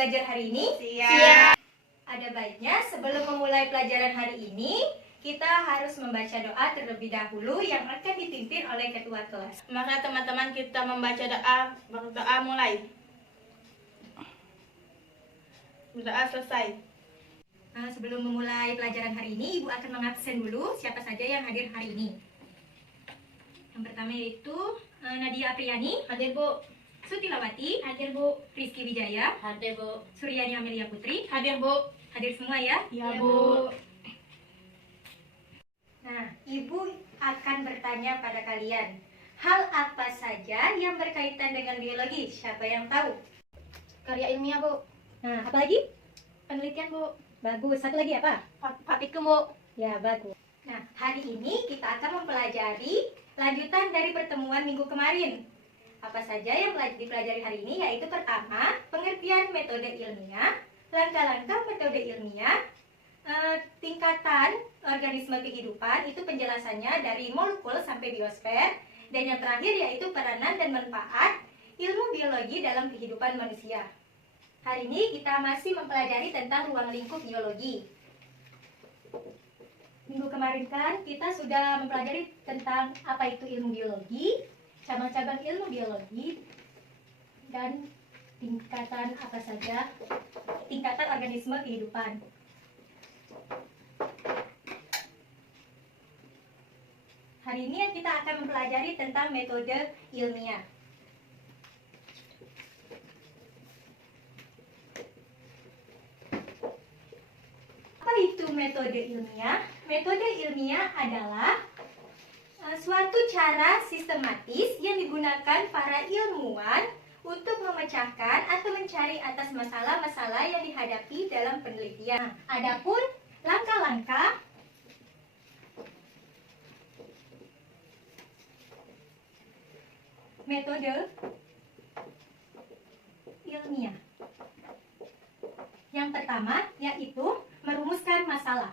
belajar hari ini? Siap. Ada baiknya sebelum memulai pelajaran hari ini, kita harus membaca doa terlebih dahulu yang akan dipimpin oleh ketua kelas. Maka teman-teman kita membaca doa mulai. Doa selesai. Sebelum memulai pelajaran hari ini, Ibu akan mengabsen dulu siapa saja yang hadir hari ini. Yang pertama yaitu Nadia Apriani, Hadir Bu. Sutilawati, Hadir Bu. Rizky Wijaya, Hadir Bu. Suryani Amelia Putri. Hadir Bu. Hadir semua ya? Iya Bu. Nah, Ibu akan bertanya pada kalian, hal apa saja yang berkaitan dengan biologi? Siapa yang tahu? Karya ilmiah Bu. Nah, apa lagi? Penelitian Bu. Bagus. Satu lagi apa? Praktikum Bu. Ya, bagus. Nah, hari ini kita akan mempelajari lanjutan dari pertemuan minggu kemarin. Apa saja yang dipelajari hari ini? Yaitu pertama, pengertian metode ilmiah, langkah-langkah metode ilmiah, tingkatan organisme kehidupan, itu penjelasannya dari molekul sampai biosfer, dan yang terakhir yaitu peranan dan manfaat ilmu biologi dalam kehidupan manusia. Hari ini kita masih mempelajari tentang ruang lingkup biologi. Minggu kemarin kan kita sudah mempelajari tentang apa itu ilmu biologi, cabang-cabang ilmu biologi, dan tingkatan apa saja, tingkatan organisme kehidupan. Hari ini kita akan mempelajari tentang metode ilmiah. Apa itu metode ilmiah? Metode ilmiah adalah suatu cara sistematis yang digunakan para ilmuwan untuk memecahkan atau mencari atas masalah-masalah yang dihadapi dalam penelitian. Adapun langkah-langkah metode ilmiah. Yang pertama yaitu merumuskan masalah.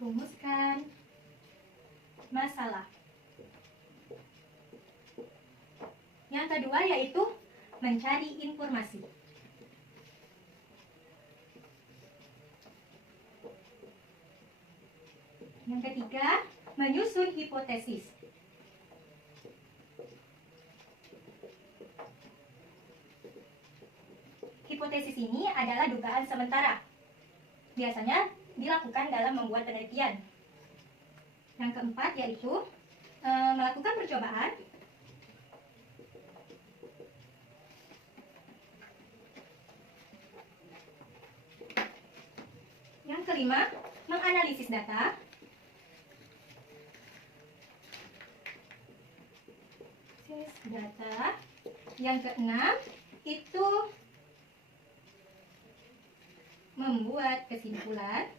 Merumuskan masalah. Yang kedua yaitu mencari informasi. Yang ketiga, menyusun hipotesis. Hipotesis ini adalah dugaan sementara. Biasanya dilakukan dalam membuat penelitian. Yang keempat yaitu melakukan percobaan. Yang kelima, menganalisis data. Yang keenam, itu membuat kesimpulan.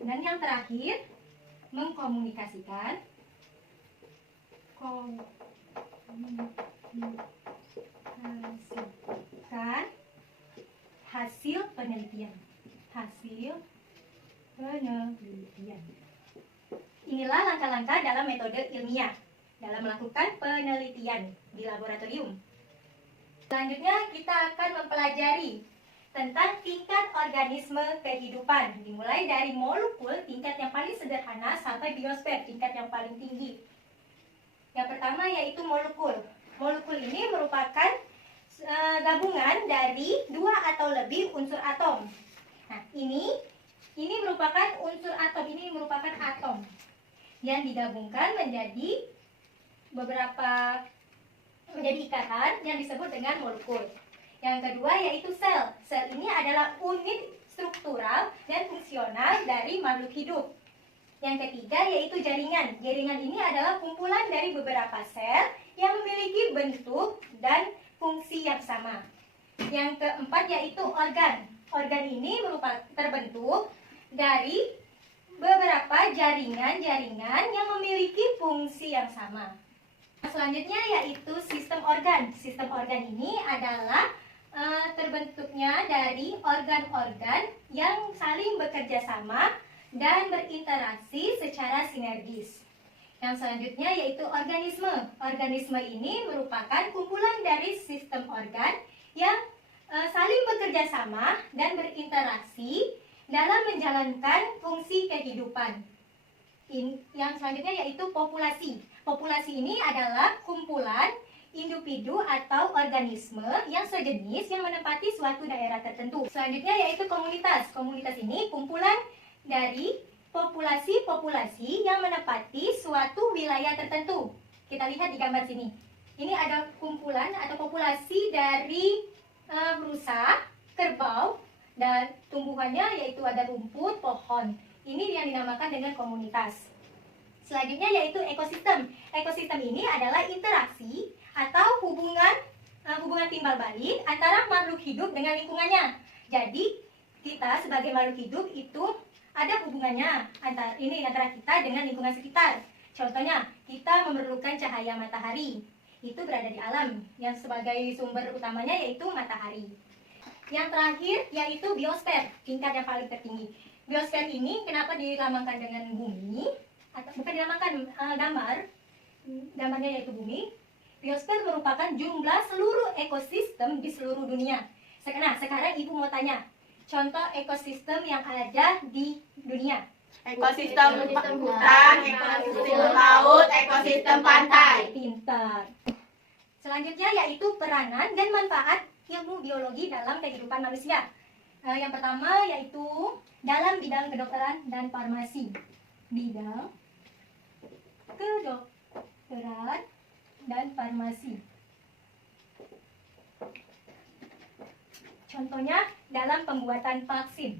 Dan yang terakhir, mengkomunikasikan hasil penelitian. Inilah langkah-langkah dalam metode ilmiah dalam melakukan penelitian di laboratorium. Selanjutnya kita akan mempelajari tentang tingkat organisme kehidupan, dimulai dari molekul tingkat yang paling sederhana sampai biosfer tingkat yang paling tinggi. Yang pertama yaitu molekul. Molekul ini merupakan gabungan dari dua atau lebih unsur atom. Nah, ini merupakan unsur atom, ini merupakan atom yang digabungkan menjadi menjadi ikatan yang disebut dengan molekul. Yang kedua yaitu sel. Sel ini adalah unit struktural dan fungsional dari makhluk hidup. Yang ketiga yaitu jaringan. Jaringan ini adalah kumpulan dari beberapa sel yang memiliki bentuk dan fungsi yang sama. Yang keempat yaitu organ. Organ ini terbentuk dari beberapa jaringan-jaringan yang memiliki fungsi yang sama. Selanjutnya yaitu sistem organ. Sistem organ ini adalah terbentuknya dari organ-organ yang saling bekerja sama dan berinteraksi secara sinergis. Yang selanjutnya yaitu organisme. Organisme ini merupakan kumpulan dari sistem organ yang saling bekerja sama dan berinteraksi dalam menjalankan fungsi kehidupan. Yang selanjutnya yaitu populasi. Populasi ini adalah kumpulan individu atau organisme yang sejenis yang menempati suatu daerah tertentu. Selanjutnya yaitu komunitas. Komunitas ini kumpulan dari populasi-populasi yang menempati suatu wilayah tertentu. Kita lihat di gambar sini. Ini ada kumpulan atau populasi dari rusa, kerbau, dan tumbuhannya yaitu ada rumput, pohon. Ini yang dinamakan dengan komunitas. Selanjutnya yaitu ekosistem. Ekosistem ini adalah interaksi atau hubungan timbal balik antara makhluk hidup dengan lingkungannya. Jadi kita sebagai makhluk hidup itu ada hubungannya antara kita dengan lingkungan sekitar. Contohnya, kita memerlukan cahaya matahari. Itu berada di alam, yang sebagai sumber utamanya yaitu matahari. Yang terakhir yaitu biosfer, tingkat yang paling tertinggi. Biosfer ini kenapa dilambangkan dengan bumi? Atau bukan dilambangkan, gambarnya yaitu bumi. Biosfer merupakan jumlah seluruh ekosistem di seluruh dunia. Nah, sekarang ibu mau tanya, contoh ekosistem yang ada di dunia. Ekosistem hutan, ekosistem laut, ekosistem pantai. Pintar. Selanjutnya yaitu peranan dan manfaat ilmu biologi dalam kehidupan manusia. Yang pertama yaitu dalam bidang kedokteran dan farmasi. Bidang kedokteran dan farmasi. Contohnya dalam pembuatan vaksin.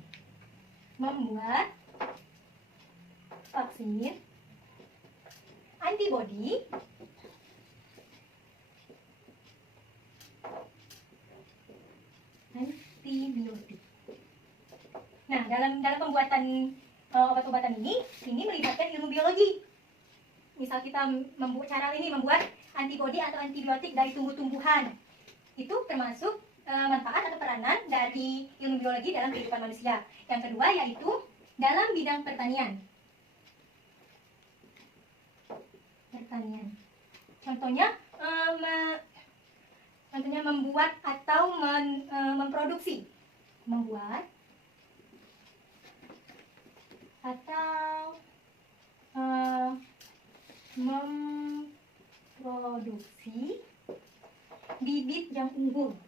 Membuat vaksin, antibodi, antibiotik. Nah, dalam pembuatan obat-obatan ini melibatkan ilmu biologi. Misal kita membuat antibodi atau antibiotik dari tumbuh-tumbuhan. Itu termasuk manfaat atau peranan dari ilmu biologi dalam kehidupan manusia. Yang kedua yaitu dalam bidang pertanian. Contohnya membuat atau memproduksi. Membuat atau memproduksi bibit yang unggul.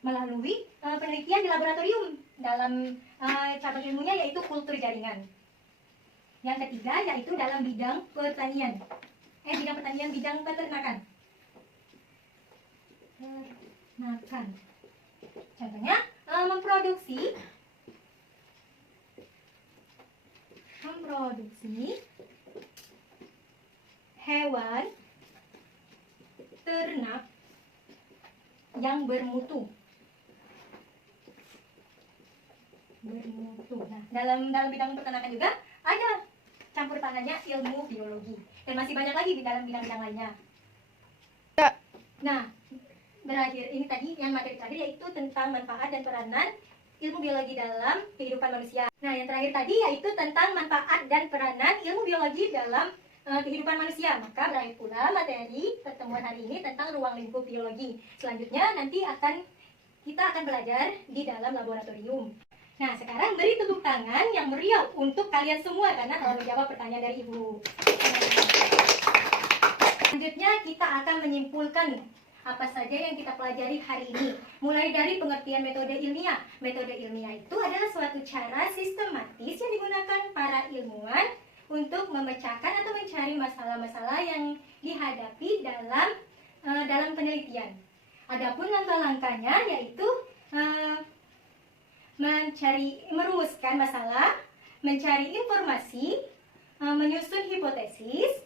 Melalui penelitian di laboratorium dalam cabang ilmunya yaitu kultur jaringan. Yang ketiga yaitu dalam bidang pertanian. Bidang peternakan. Contohnya memproduksi hewan ternak yang bermutu. Nah, dalam bidang peternakan juga ada campur tangannya ilmu biologi dan masih banyak lagi di dalam bidang-bidang lainnya. Nah, berakhir ini tadi yang materi terakhir yaitu tentang manfaat dan peranan ilmu biologi dalam kehidupan manusia. Nah, yang terakhir tadi yaitu tentang manfaat dan peranan ilmu biologi dalam kehidupan manusia. Maka berakhir pula materi pertemuan hari ini tentang ruang lingkup biologi. Selanjutnya nanti kita akan belajar di dalam laboratorium. Nah, sekarang beri tepuk tangan yang meriah untuk kalian semua karena telah menjawab pertanyaan dari Ibu. Selanjutnya kita akan menyimpulkan apa saja yang kita pelajari hari ini. Mulai dari pengertian metode ilmiah. Metode ilmiah itu adalah suatu cara sistematis yang digunakan para ilmuwan untuk memecahkan atau mencari masalah-masalah yang dihadapi dalam penelitian. Adapun langkah-langkahnya yaitu merumuskan masalah, mencari informasi, menyusun hipotesis,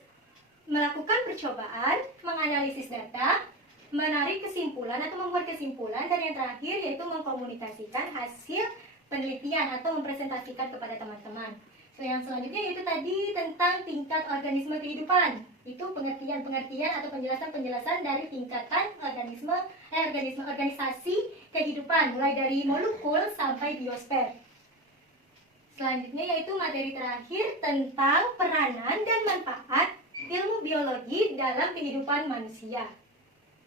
melakukan percobaan, menganalisis data, menarik kesimpulan atau membuat kesimpulan, dan yang terakhir yaitu mengkomunikasikan hasil penelitian atau mempresentasikan kepada teman-teman. Yang selanjutnya yaitu tadi tentang tingkat organisme kehidupan. Itu pengertian-pengertian atau penjelasan-penjelasan dari tingkatan organisasi kehidupan, mulai dari molekul sampai biosfer. Selanjutnya yaitu materi terakhir tentang peranan dan manfaat ilmu biologi dalam kehidupan manusia.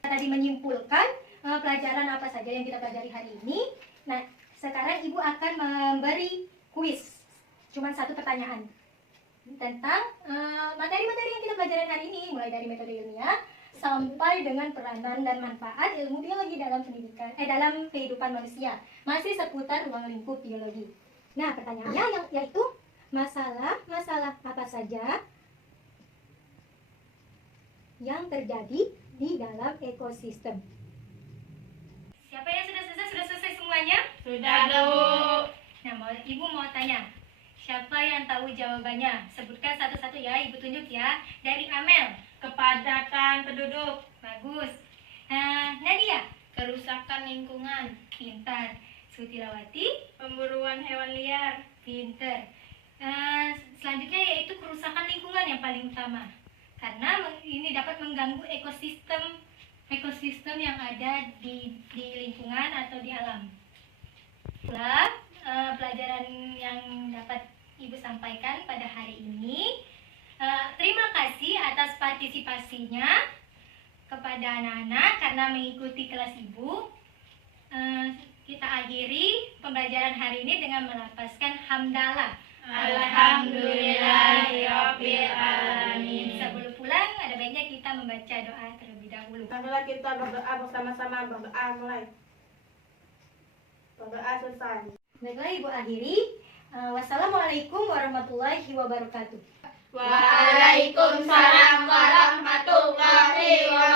Tadi menyimpulkan pelajaran apa saja yang kita pelajari hari ini. Nah, sekarang Ibu akan memberi kuis, cuma 1 pertanyaan tentang materi-materi yang kita pelajari hari ini, mulai dari metode ilmiah sampai dengan peranan dan manfaat ilmu biologi dalam dalam kehidupan manusia, masih seputar ruang lingkup biologi. Nah, pertanyaannya yaitu masalah apa saja yang terjadi di dalam ekosistem. Siapa yang sudah selesai semuanya? Sudah, Bu. Nah, Ibu mau tanya, siapa yang tahu jawabannya? Sebutkan satu-satu ya, Ibu tunjuk ya. Dari Amel. Kepadatan penduduk. Bagus. Nadia. Kerusakan lingkungan. Pintar. Sutilawati. Pemburuan hewan liar. Pintar. Selanjutnya yaitu kerusakan lingkungan yang paling utama. Karena ini dapat mengganggu ekosistem yang ada di lingkungan atau di alam. Itulah pelajaran yang dapat Ibu sampaikan pada hari ini. Terima kasih atas partisipasinya kepada anak-anak karena mengikuti kelas Ibu. Kita akhiri pembelajaran hari ini dengan melafazkan hamdalah. Alhamdulillahirabbil alamin. Sebelum pulang, ada baiknya kita membaca doa terlebih dahulu. Marilah kita berdoa bersama-sama. Berdoa mulai. Berdoa selesai. Baiklah, Ibu akhiri. Wassalamualaikum warahmatullahi wabarakatuh. Waalaikumsalam warahmatullahi wabarakatuh.